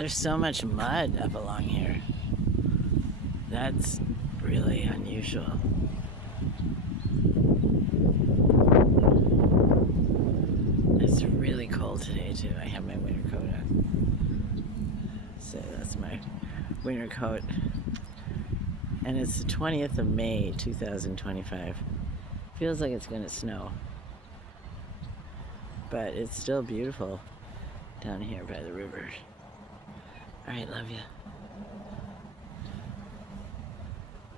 There's so much mud up along here. That's really unusual. It's really cold today too. I have my winter coat on. So that's my winter coat. And it's the 20th of May, 2025. Feels like it's gonna snow. But it's still beautiful down here by the river. All right, love you.